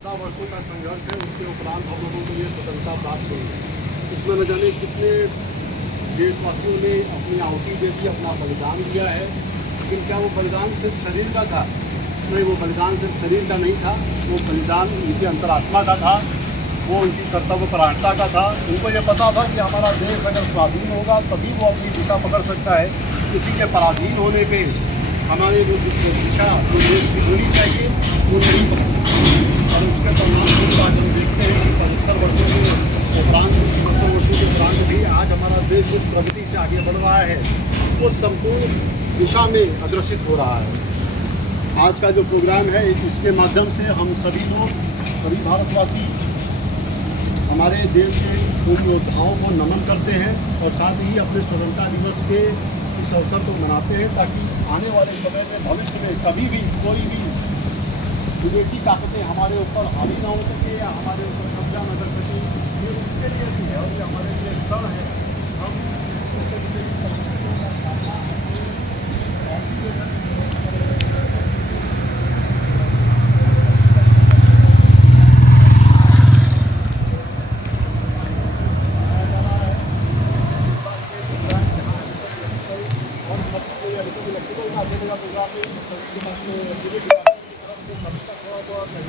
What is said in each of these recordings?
वर्षों का संघर्ष है, उसके उपरांत हम लोगों को ये स्वतंत्रता प्राप्त हुई। इसमें न जाने कितने देशवासियों ने अपनी आहुति दे दी, अपना बलिदान दिया है। लेकिन क्या वो बलिदान सिर्फ शरीर का था? नहीं, वो बलिदान सिर्फ शरीर का नहीं था, वो बलिदान उनकी अंतरात्मा का था, वो उनकी कर्तव्य परायणता का था। उनको ये पता था कि हमारा देश अगर स्वाधीन होगा तभी वो अपनी दिशा पकड़ सकता है। किसी के पराधीन होने पे हमारे जो दिशा जो देश की होनी चाहिए वो नहीं पकड़ती। और उसके परिणाम स्वरूप आज हम देखते हैं कि 75 वर्षों के उपरांत 75 वर्षों के उपरांत भी आज हमारा देश जिस प्रगति से आगे बढ़ रहा है वो संपूर्ण दिशा में अग्रसित हो रहा है। आज का जो प्रोग्राम है इसके माध्यम से हम सभी लोग, सभी भारतवासी हमारे देश के उन योद्धाओं को नमन करते हैं और साथ ही अपने स्वतंत्रता दिवस के इस अवसर को मनाते हैं ताकि आने वाले समय में भविष्य में कभी भी कोई भी विदेशी ताकतें हमारे ऊपर हावी ना हो सके या हमारे ऊपर कब्जा न कर सके। ये उसके लिए भी है और ये हमारे लिए क्षण है। हम सहयोग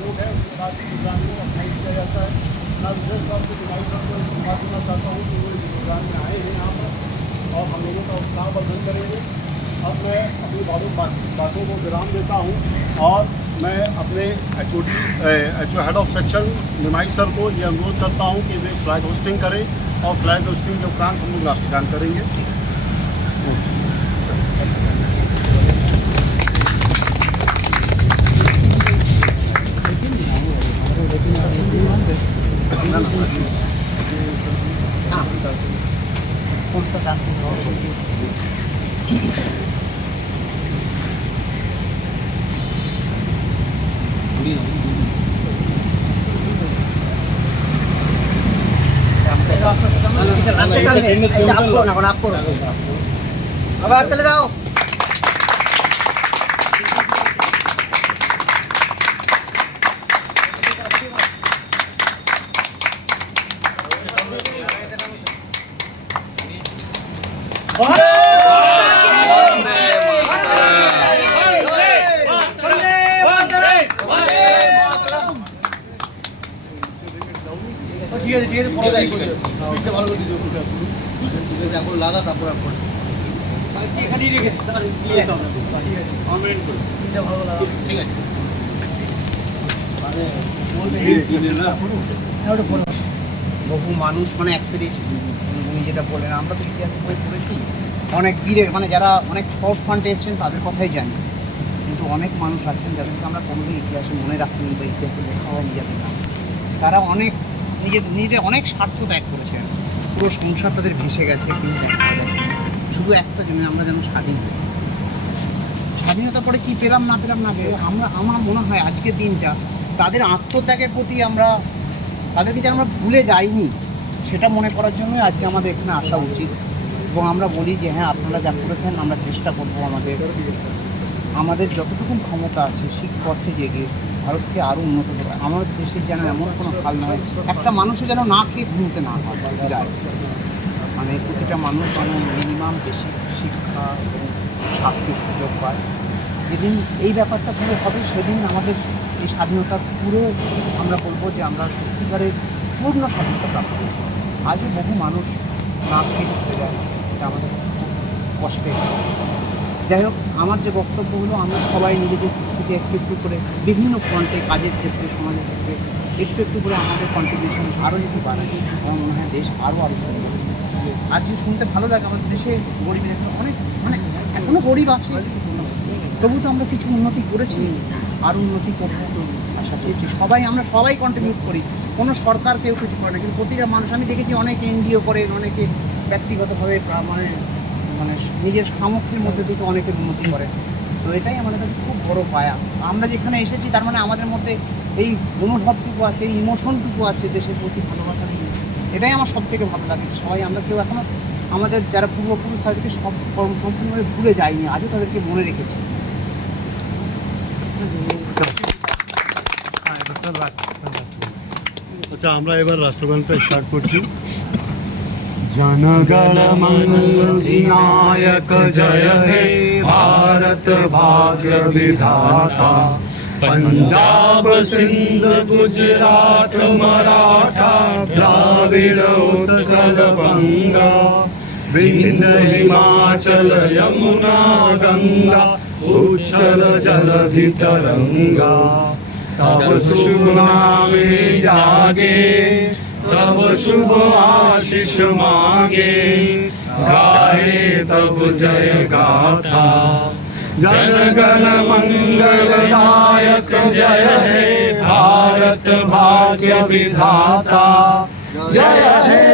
है उसके बाद प्रोग्राम को ऑर्गेनाइज किया जाता है। मैं विशेष तौर पर जुलाई साहब को धन्यवाद देना चाहता हूँ कि वो इस प्रोग्राम में आए हैं यहाँ पर और हम लोगों का उत्साह वर्धन करेंगे। अब मैं अपनी बातों को विराम देता हूँ और मैं अपने head of section Nimai sir को ये अनुरोध करता हूँ कि वे फ्लैग होस्टिंग करें और फ्लैग होस्टिंग के उपरांत हम लोग राष्ट्रगान करेंगे। বহু মানুষ মানে এক পেরে উনি যেটা বললেন, আমরা তো ইতিহাসে বই পড়েছি অনেক বীরের মানে যারা অনেক শর্ট ফ্রন্টে এসেছেন তাদের কথাই জানি, কিন্তু অনেক মানুষ আছেন যাদেরকে আমরা কোনোদিন ইতিহাসে মনে রাখিনি বা ইতিহাসে লেখা হয়নি যাদের নাম। তারা অনেক নিজেদের অনেক স্বার্থ ত্যাগ করেছেন, পুরো সংসার তাদের ভেসে গেছে, কিন্তু শুধু একটা জন্য আমরা যেন স্বাধীন হই। স্বাধীনতার পরে কী পেলাম না পেলাম না পেলাম আমার মনে হয় আজকের দিনটা তাদের আত্মত্যাগের প্রতি আমরা তাদেরকে যে আমরা ভুলে যাইনি সেটা মনে করার জন্যই আজকে আমাদের এখানে আসা উচিত। এবং আমরা বলি যে হ্যাঁ, আপনারা যা করেছেন আমরা চেষ্টা করবো আমাদের যতটুকু ক্ষমতা আছে শিখ পথে জেগে ভারতকে আরও উন্নত করা। আমার দেশের যেন এমন কোনো হাল না হয় একটা মানুষও যেন না খেয়ে ঘুমতে না যায়, মানে প্রতিটা মানুষ যেন মিনিমাম বেশি শিক্ষা এবং স্বাস্থ্যের সুযোগ পায়। যেদিন এই ব্যাপারটা পুরো হবে সেদিন আমাদের এই স্বাধীনতার পুরো আমরা বলবো যে আমরা সত্যিকারের পূর্ণ স্বাধীনতা প্রাপ্ত করব। আজও বহু মানুষ না খেয়ে ঘুরে যায়, এটা আমাদের কষ্টের। যাই হোক, আমার যে বক্তব্য হলো আমরা সবাই নিজেদের থেকে একটু একটু করে বিভিন্ন ফ্রন্টে কাজের ক্ষেত্রে সমাজের ক্ষেত্রে একটু একটু করে আমাদের কন্ট্রিবিউশন আরও যদি বাড়াই আমার মনে হয় দেশ আরও সুন্দর। আজকে শুনতে ভালো লাগে আমাদের দেশে গরিবের অনেক মানে এখনও গরিব আছে, তবু তো আমরা কিছু উন্নতি করেছি, আরও উন্নতি করবো আশা করছি। আমরা সবাই কন্ট্রিবিউট করি, কোনো সরকার কেউ কিছু করে না, কিন্তু প্রতিটা মানুষ আমি দেখেছি অনেক এনজিও করেন, অনেকে ব্যক্তিগতভাবে মানে মানে নিজের সামর্থ্যের মধ্যে থেকে অনেকের উন্নতি করে। তো এটাই আমাদের কাছে খুব বড় পায়া। আমরা যেখানে এসেছি তার মানে আমাদের মধ্যে এই মনোভাবটুকু আছে, এই ইমোশনটুকু আছে দেশের প্রতি ভালোবাসা। এটাই আমার সব থেকে ভালো লাগে। সবাই আমরা কেউ এখনও আমাদের যারা পূর্বপুরুষ তাদেরকে সব সম্পূর্ণভাবে ভুলে যায়নি, আজও তাদেরকে মনে রেখেছি। আচ্ছা আমরা এবার রাষ্ট্রগানটা স্টার্ট করছি। जनगण मंगलनायक जय हे भारत भाग्य विधाता, पंजाब सिंध गुजरात मराठा द्राविड़ उत्कल बंगा, विंध्य हिमाचल यमुना गंगा उच्छल जलधि तरंगा, तब शुभ नामे जागे तब शुभ आशीष मांगे, गाए तब जय गाथा। जनगण मंगलदायक जय हे भारत भाग्य विधाता, जय हे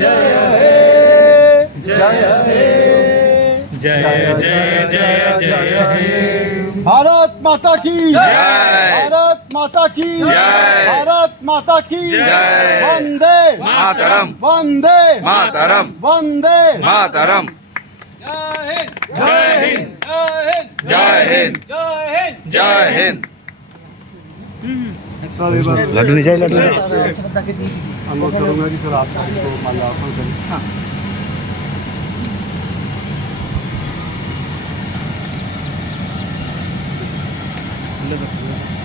जय हे जय हे जय जय जय जय हे। भारत माता की जय। भारत माता की जय। भारत माता की जय। वंदे मातरम वंदे मातरम वंदे मातरम। जय हिंद जय हिंद जय हिंद। सर एक बार लड्डू नहीं चाहिए? लड्डू अनुरोध करूंगा कि सर आप सबको माल्यार्पण करें। हाँ। हाँ।